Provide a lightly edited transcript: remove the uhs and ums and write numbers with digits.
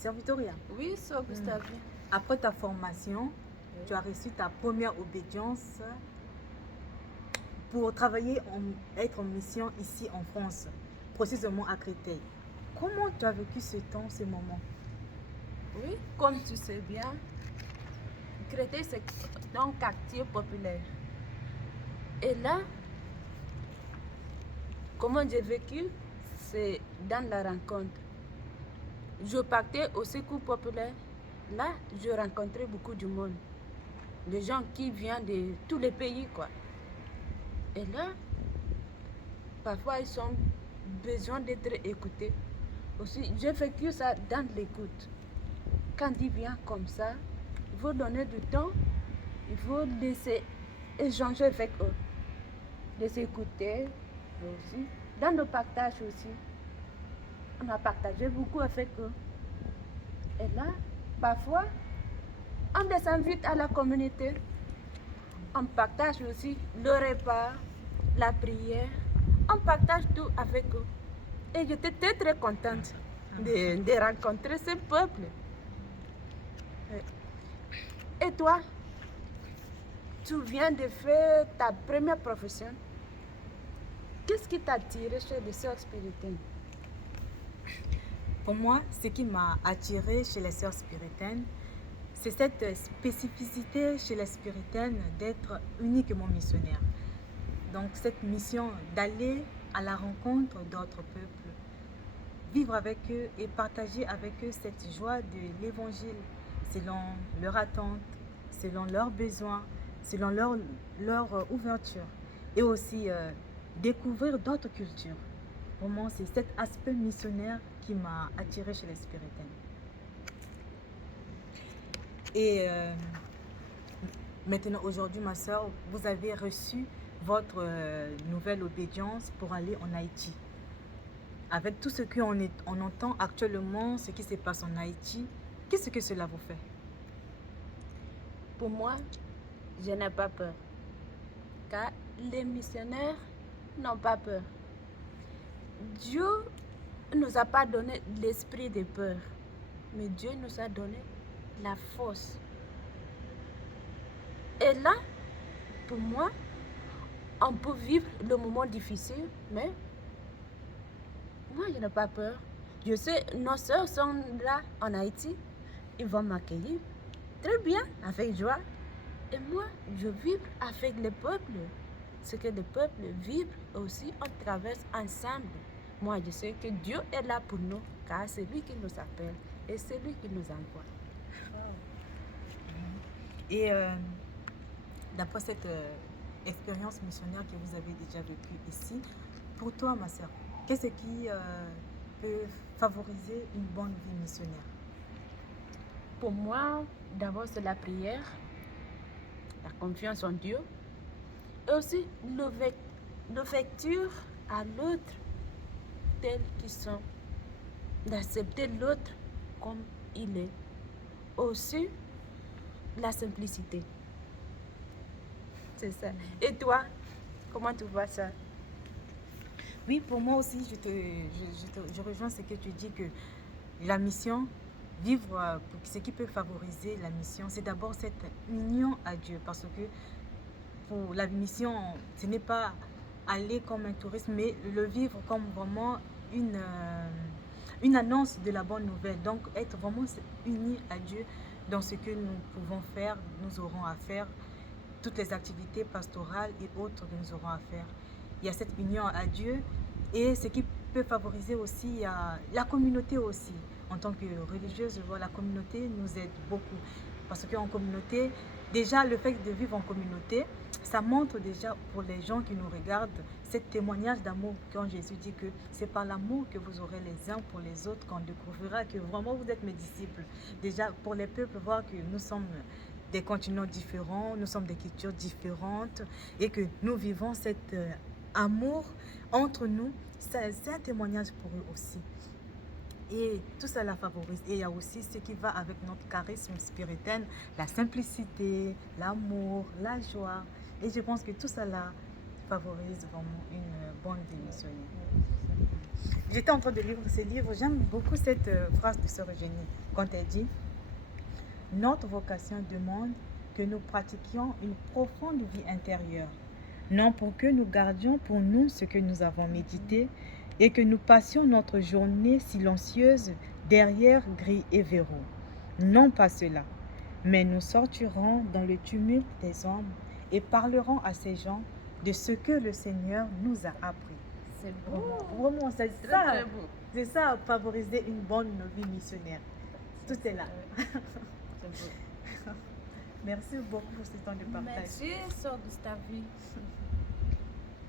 Sœur Victoria. Oui, Sœur Gustavie. Après ta formation, tu as reçu ta première obédience pour travailler, être en mission ici en France, précisément à Créteil. Comment tu as vécu ce temps, ce moment? Oui, comme tu sais bien, Créteil, c'est un quartier populaire. Et là, comment j'ai vécu, c'est dans la rencontre. Je partais au secours populaire. Là, je rencontrais beaucoup de monde. Des gens qui viennent de tous les pays, quoi. Et là, parfois, ils ont besoin d'être écoutés. Aussi, j'ai vécu ça dans l'écoute. Quand ils viennent comme ça, il faut donner du temps, il faut laisser échanger avec eux, les écouter aussi. Dans le partage aussi, on a partagé beaucoup avec eux. Et là, parfois, on les invite à la communauté. On partage aussi le repas, la prière. On partage tout avec eux. Et j'étais très contente de rencontrer ce peuple. Et toi, tu viens de faire ta première profession. Qu'est-ce qui t'a attiré chez les sœurs spirituelles? Pour moi, ce qui m'a attiré chez les sœurs spiritaines, c'est cette spécificité chez les spiritaines d'être uniquement missionnaires. Donc cette mission d'aller à la rencontre d'autres peuples, vivre avec eux et partager avec eux cette joie de l'évangile selon leur attente, selon leurs besoins, selon leur ouverture et aussi découvrir d'autres cultures. Pour moi, c'est cet aspect missionnaire qui m'a attiré chez les spiritaines. Et maintenant, aujourd'hui, ma soeur, vous avez reçu votre nouvelle obédience pour aller en Haïti. Avec tout ce qu'on entend actuellement, ce qui se passe en Haïti, qu'est-ce que cela vous fait? Pour moi, je n'ai pas peur. Car les missionnaires n'ont pas peur. Dieu ne nous a pas donné l'esprit de peur, mais Dieu nous a donné la force. Et là, pour moi, on peut vivre le moment difficile, mais moi, je n'ai pas peur. Je sais, nos soeurs sont là en Haïti, ils vont m'accueillir très bien, avec joie. Et moi, je vibre avec le peuple. Ce que le peuple vibre aussi, on traverse ensemble. Moi, je sais que Dieu est là pour nous, car c'est lui qui nous appelle et c'est lui qui nous envoie. Et d'après cette expérience missionnaire que vous avez déjà vécue ici, pour toi, ma soeur, qu'est-ce qui peut favoriser une bonne vie missionnaire? Pour moi, d'abord, c'est la prière, la confiance en Dieu, et aussi l'ouverture à l'autre tel qu'ils sont, d'accepter l'autre comme il est. Aussi, la simplicité. C'est ça. Et toi, comment tu vois ça? Oui, pour moi aussi, je rejoins ce que tu dis, que la mission, vivre, ce qui peut favoriser la mission, c'est d'abord cette union à Dieu. Parce que pour la mission, ce n'est pas aller comme un touriste, mais le vivre comme vraiment une annonce de la bonne nouvelle. Donc, être vraiment unis à Dieu dans ce que nous pouvons faire, nous aurons à faire, toutes les activités pastorales et autres que nous aurons à faire. Il y a cette union à Dieu et ce qui peut favoriser aussi la communauté aussi. En tant que religieuse, la communauté nous aide beaucoup. Parce qu'en communauté, déjà le fait de vivre en communauté, ça montre déjà pour les gens qui nous regardent ce témoignage d'amour quand Jésus dit que c'est par l'amour que vous aurez les uns pour les autres qu'on découvrira que vraiment vous êtes mes disciples. Déjà pour les peuples, voir que nous sommes des continents différents, nous sommes des cultures différentes et que nous vivons cet amour entre nous, c'est un témoignage pour eux aussi. Et tout ça la favorise. Et il y a aussi ce qui va avec notre charisme spirituel, la simplicité, l'amour, la joie. Et je pense que tout ça là favorise vraiment une bonne vie missionnaire. J'étais en train de lire ce livre. J'aime beaucoup cette phrase de Sœur Eugénie quand elle dit « Notre vocation demande que nous pratiquions une profonde vie intérieure, non pour que nous gardions pour nous ce que nous avons médité et que nous passions notre journée silencieuse derrière grilles et verrous. Non pas cela, mais nous sortirons dans le tumulte des hommes et parlerons à ces gens de ce que le Seigneur nous a appris. » C'est beau. Vraiment, c'est Très, ça. très beau. C'est ça, favoriser une bonne vie missionnaire. Tout est là. C'est beau. Merci beaucoup pour ce temps de partage. Merci, Sœur Gustavi.